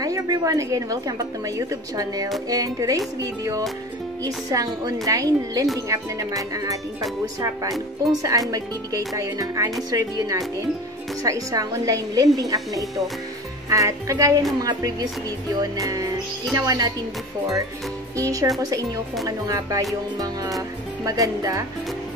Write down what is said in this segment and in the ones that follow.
Hi everyone! Again, welcome back to my YouTube channel. And today's video, isang online lending app na naman ang ating pag-uusapan kung saan magbibigay tayo ng honest review natin sa isang online lending app na ito. At kagaya ng mga previous video na ginawa natin before, i-share ko sa inyo kung ano nga ba yung mga maganda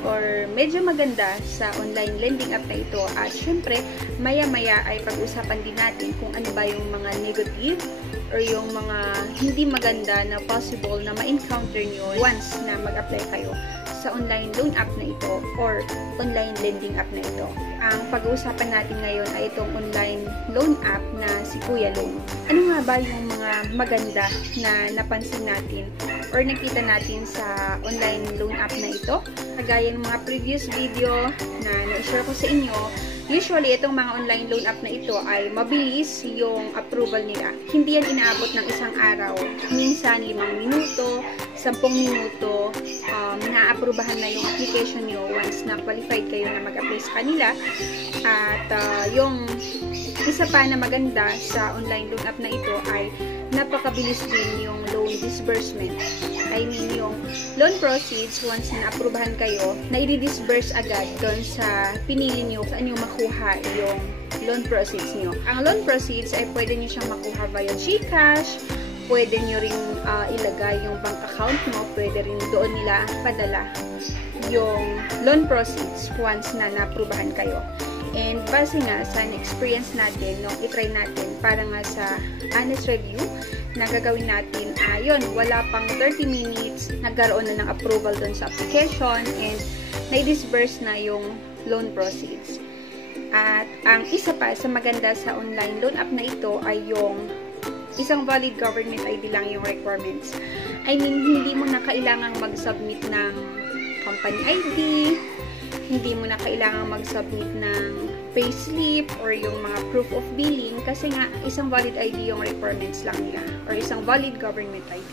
or medyo maganda sa online lending app na ito. At syempre, maya-maya ay pag-usapan din natin kung ano ba yung mga negative or yung mga hindi maganda na possible na ma-encounter nyo once na mag-apply kayo sa online loan app na ito or online lending app na ito. Ang pag-uusapan natin ngayon ay itong online loan app na si Kuya Loan. Ano nga ba yung mga maganda na napansin natin or nakita natin sa online loan app na ito? Kagaya ng mga previous video na na-share ko sa inyo, usually itong mga online loan app na ito ay mabilis yung approval nila. Hindi yan inaabot ng isang araw. Minsan 5 minuto, 10 minuto, na-approbahan na yung application nyo once na qualified kayo na mag-apply sa kanila. At yung isa pa na maganda sa online loan app na ito ay napakabilis din yung loan disbursement. I mean, yung loan proceeds, once na approbahan kayo, na i-disburse agad doon sa pinili nyo saan nyo makuha yung loan proceeds nyo. Ang loan proceeds ay pwede nyo siyang makuha via GCash, pwede nyo ring ilagay yung bank account mo, pwede rin doon nila padala yung loan proceeds once na na-approbahan kayo. And base nga sa experience natin, nung itry natin para nga sa honest review na gagawin natin, yun, wala pang 30 minutes, nagkaroon na ng approval doon sa application and na-disburse na yung loan proceeds. At ang isa pa sa maganda sa online loan app na ito ay yung isang valid government ID lang yung requirements. I mean, hindi mo na kailangang mag-submit ng company ID, hindi mo na kailangang mag-submit ng payslip or yung mga proof of billing kasi nga isang valid ID yung requirements lang nila or isang valid government ID.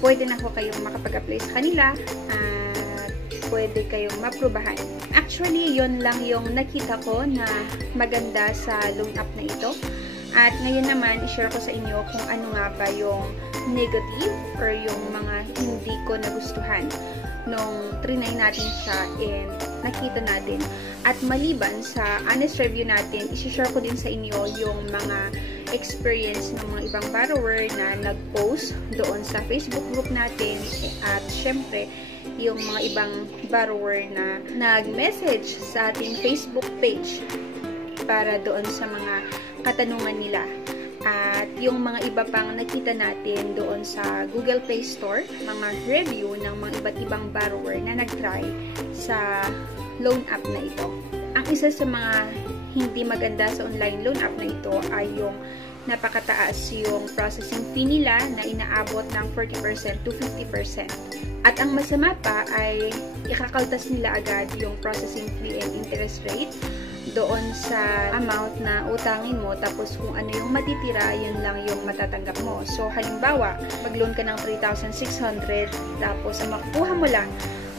Pwede na ko kayong makapag-apply sa kanila at pwede kayong maprubahan. Actually, yon lang yung nakita ko na maganda sa loan app na ito. At ngayon naman, i-share ko sa inyo kung ano nga ba yung negative or yung mga hindi ko nagustuhan nung trinay natin siya and nakita natin. At maliban sa honest review natin, i-share ko din sa inyo yung mga experience ng mga ibang borrower na nag-post doon sa Facebook group natin at syempre yung mga ibang borrower na nag-message sa ating Facebook page para doon sa mga katanungan nila. At yung mga iba pang nakita natin doon sa Google Play Store, mga review ng mga iba't ibang borrower na nag-try sa loan app na ito. Ang isa sa mga hindi maganda sa online loan app na ito ay yung napakataas yung processing fee nila na inaabot ng 40% to 50%. At ang masama pa ay ikakaltas nila agad yung processing fee and interest rate doon sa amount na utangin mo, tapos kung ano yung matitira, yun lang yung matatanggap mo. So, halimbawa, mag-loan ka ng 3,600, tapos ang makukuha mo lang,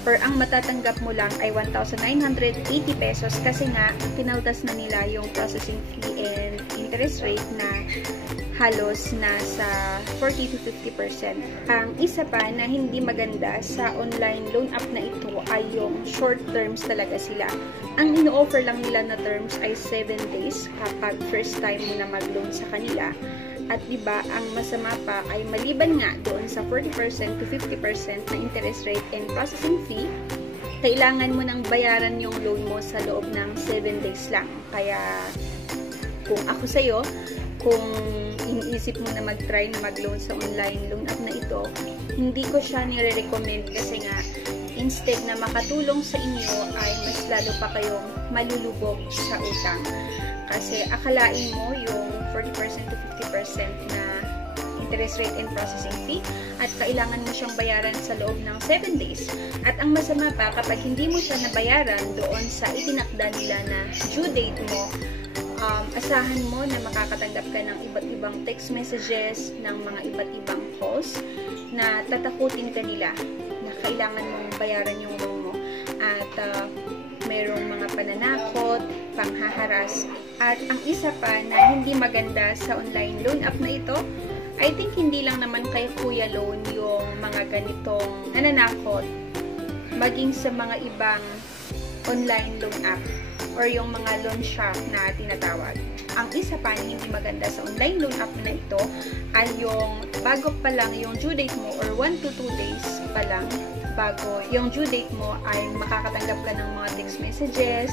or ang matatanggap mo lang ay 1,980 pesos kasi nga, pinaltas na nila yung processing fee and interest rate na halos nasa 40 to 50%. Ang isa pa na hindi maganda sa online loan app na ito ay yung short terms talaga sila. Ang ino-offer lang nila na terms ay 7 days kapag first time mo na mag-loan sa kanila. At diba, ang masama pa ay maliban nga doon sa 40% to 50% na interest rate and processing fee, kailangan mo nang bayaran yung loan mo sa loob ng 7 days lang. Kaya kung ako sa'yo, kung iniisip mo na mag-try na mag-loan sa online loan app na ito, hindi ko siya nire-recommend kasi nga, instead na makatulong sa inyo ay mas lalo pa kayong malulubog sa utang. Kasi akalain mo yung 40% to 50% na interest rate and processing fee at kailangan mo siyang bayaran sa loob ng 7 days. At ang masama pa, kapag hindi mo siya nabayaran doon sa itinakda nila na due date mo, asahan mo na makakatanggap ka ng iba't ibang text messages, ng mga iba't ibang calls na tatakutin ka nila na kailangan mong bayaran yung loan mo. At merong mga pananakot, panghaharas, at ang isa pa na hindi maganda sa online loan app na ito, I think hindi lang naman kay Kuya Loan yung mga ganitong nananakot, maging sa mga ibang online loan app or yung mga loan shark na tinatawag. Ang isa pa na hindi maganda sa online loan app na ito ay yung bago pa lang yung due date mo or 1 to 2 days pa lang bago yung due date mo ay makakatanggap ka ng mga text messages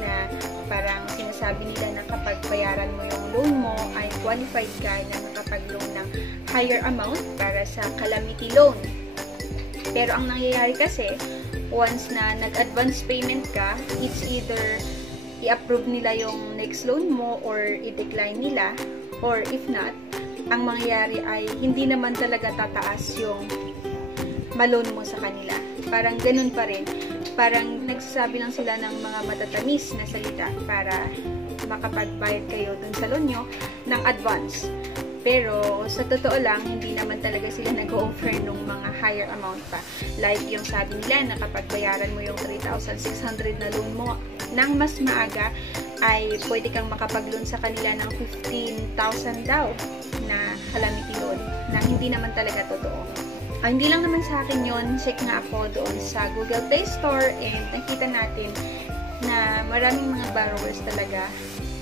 na parang sinasabi nila na kapag bayaran mo yung loan mo ay qualified ka na makapag-loan ng higher amount para sa calamity loan. Pero ang nangyayari kasi, once na nag-advance payment ka, it's either i-approve nila yung next loan mo or i-decline nila, or if not, ang mangyayari ay hindi naman talaga tataas yung malon mo sa kanila. Parang ganun pa rin. Parang nagsasabi lang sila ng mga matatamis na salita para makapagbayad kayo dun sa loan nyo ng advance. Pero sa totoo lang, hindi naman talaga sila nag-offer ng mga higher amount pa. Like yung sabi nila na kapag bayaran mo yung 3,600 na loan mo nang mas maaga, ay pwede kang makapag-loan sa kanila ng 15,000 daw na calamity loan, na hindi naman talaga totoo. Hindi lang naman sa akin yun, check nga ako doon sa Google Play Store and nakita natin na maraming mga borrowers talaga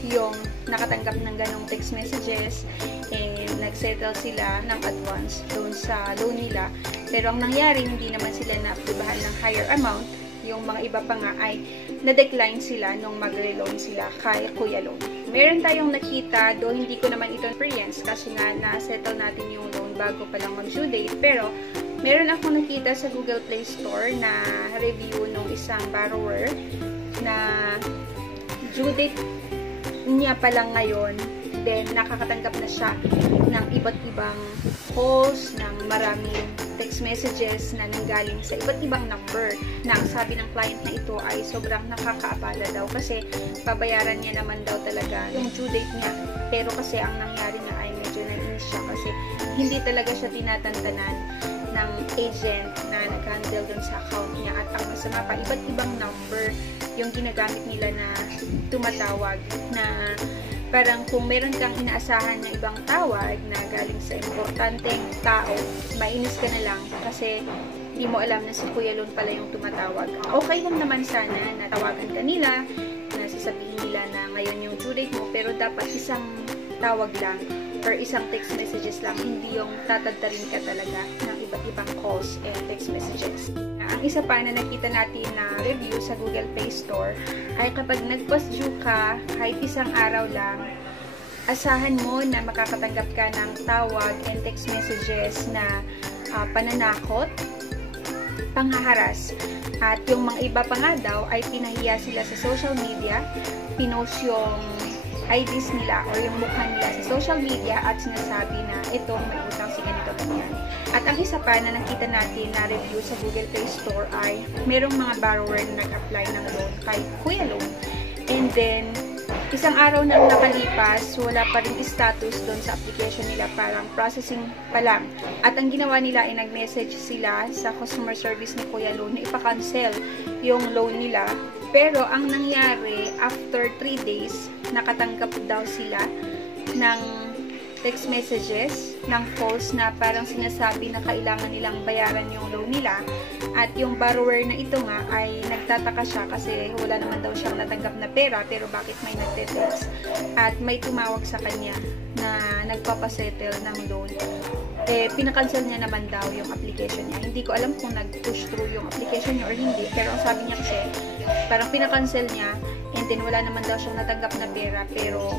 yung nakatanggap ng ganong text messages and nagsettle sila ng advance doon sa loan nila. Pero ang nangyari, hindi naman sila na-approbahan ng higher amount. Yung mga iba pa nga ay na-decline sila nung magre-loan sila kay Kuya Loan. Meron tayong nakita, do hindi ko naman ito experience kasi nga na-settle natin yung loan bago pa lang mag-due date. Pero meron akong nakita sa Google Play Store na review ng isang borrower na due date niya pa lang ngayon, then nakakatanggap na siya ng iba't ibang calls, ng maraming text messages na nanggaling sa iba't ibang number na ang sabi ng client na ito ay sobrang nakakaabala daw kasi pabayaran niya naman daw talaga yung due date niya. Pero kasi ang nangyari nga ay medyo nainis siya kasi hindi talaga siya tinatantanan ng agent na nag-handle dun sa account niya, at ang masama pa, iba't ibang number yung ginagamit nila na tumatawag, na parang kung meron kang inaasahan na ibang tawag na galing sa importanteng tao, mainis ka na lang kasi hindi mo alam na si Kuya Loan pala yung tumatawag. Okay lang naman sana na tawagan ka nila, na sasabihin nila na ngayon yung due date mo, pero dapat isang tawag lang or isang text messages lang, hindi yung tatagdarin ka talaga ng iba't ibang calls and text messages. Ang isa pa na nakita natin na review sa Google Play Store ay kapag nag-past due ka, kahit isang araw lang, asahan mo na makakatanggap ka ng tawag and text messages na pananakot, panghaharas, at yung mga iba pa nga daw ay pinahiya sila sa social media, pinost yung IDs nila o yung mukha nila sa social media at sinasabi na ito may utang si ganito ganyan. At ang isa pa na nakita natin na review sa Google Play Store ay merong mga borrower na nag-apply ng loan kay Kuya Loan, and then isang araw nang nakalipas, wala pa rin status doon sa application nila, parang processing pa lang. At ang ginawa nila ay nag-message sila sa customer service ni Kuya Loan na ipa-cancel yung loan nila. Pero ang nangyari, after 3 days, nakatanggap daw sila ng text messages, ng calls na parang sinasabi na kailangan nilang bayaran yung loan nila. At yung borrower na ito nga ay nagtataka siya kasi wala naman daw siyang natanggap na pera, pero bakit may nagte-text? At may tumawag sa kanya na nagpapasettle ng loan. Pinakancel niya naman daw yung application niya. Hindi ko alam kung nag-push through yung application niya or hindi, pero ang sabi niya kasi parang pinakancel niya, and then wala naman daw siyang natanggap na pera, pero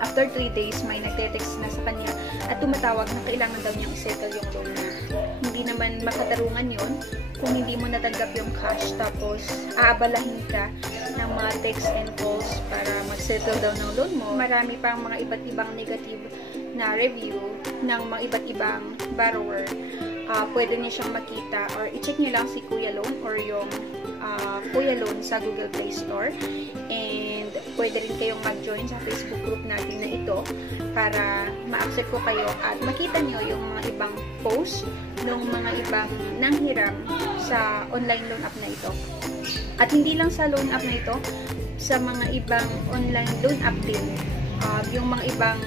after 3 days may nagte-text na sa kanya at tumatawag na kailangan daw niyang i-settle yung loan niya. Hindi naman makatarungan yon kung hindi mo natanggap yung cash, tapos aabalahin ka ng mga text and calls para mag-settle daw ng loan mo. Marami pang mga iba't ibang negative na review ng mga iba't ibang borrower. Pwede niyo siyang makita or i-check niyo lang si Kuya Loan or yung Kuya Loan sa Google Play Store, and pwede rin kayong mag-join sa Facebook group natin na ito para ma-accept ko kayo at makita niyo yung mga ibang post ng mga ibang nanghiram sa online loan app na ito. At hindi lang sa loan app na ito, sa mga ibang online loan app din, yung mga ibang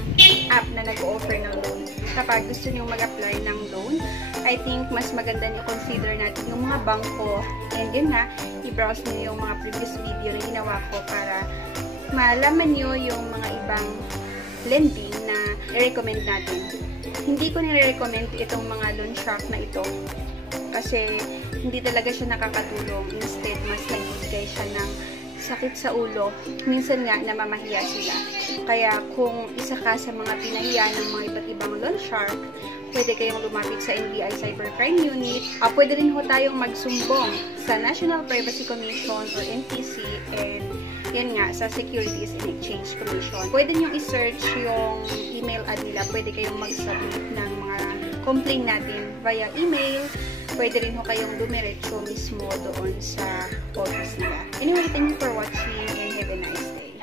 app na nag-offer ng loan. Kapag gusto niyo mag-apply ng loan, I think mas maganda niyo consider natin yung mga bangko. And yun nga, i-browse niyo yung mga previous video na ginawa ko para malaman niyo yung mga ibang lending na i-recommend natin. Hindi ko nire-recommend itong mga loan shark na ito kasi hindi talaga siya nakakatulong. Instead, mas nagbibigay siya ng sakit sa ulo. Minsan nga, namamahiya sila. Kaya kung isa ka sa mga pinahiya ng mga iba't ibang loan shark, pwede kayong lumapit sa NBI Cybercrime Unit. Pwede rin ho tayong magsumbong sa National Privacy Commission or NPC, and yan nga, sa Securities and Exchange Commission. Pwede nyo i-search yung email ad nila. Pwede kayong mag-submit ng mga complaint natin via email. Pwede rin ho kayong dumiretso mismo doon sa office nila. Anyway, thank you for watching and have a nice day.